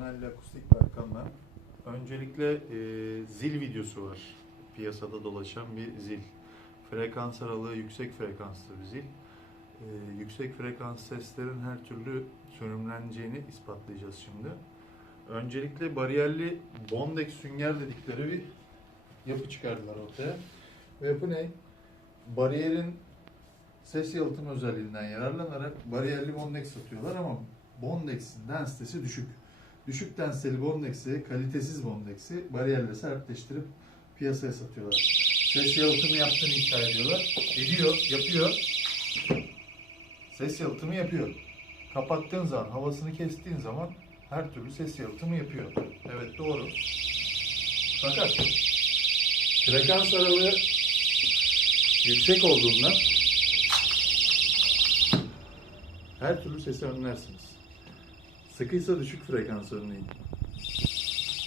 Panelli Akustik Berkan'la. Öncelikle e, zil videosu var. Piyasada dolaşan bir zil. Frekans aralığı yüksek frekanslı bir zil. E, yüksek frekans seslerin her türlü sönümleneceğini ispatlayacağız şimdi. Öncelikle bariyerli Bondex sünger dedikleri bir yapı çıkardılar ortaya. Ve yapı ne? Bariyerin ses yalıtım özelliğinden yararlanarak bariyerli Bondex satıyorlar ama Bondex'in densitesi düşük. Düşük densiteli Bondex'i, kalitesiz Bondex'i bariyerle sertleştirip piyasaya satıyorlar. Ses yalıtımı yaptığını iddia ediyorlar. Ediyor, yapıyor. Ses yalıtımı yapıyor. Kapattığın zaman, havasını kestiğin zaman her türlü ses yalıtımı yapıyor. Evet doğru. Fakat frekans aralığı yüksek olduğundan her türlü sesi önlersiniz. Sıkıysa düşük frekans önleyin.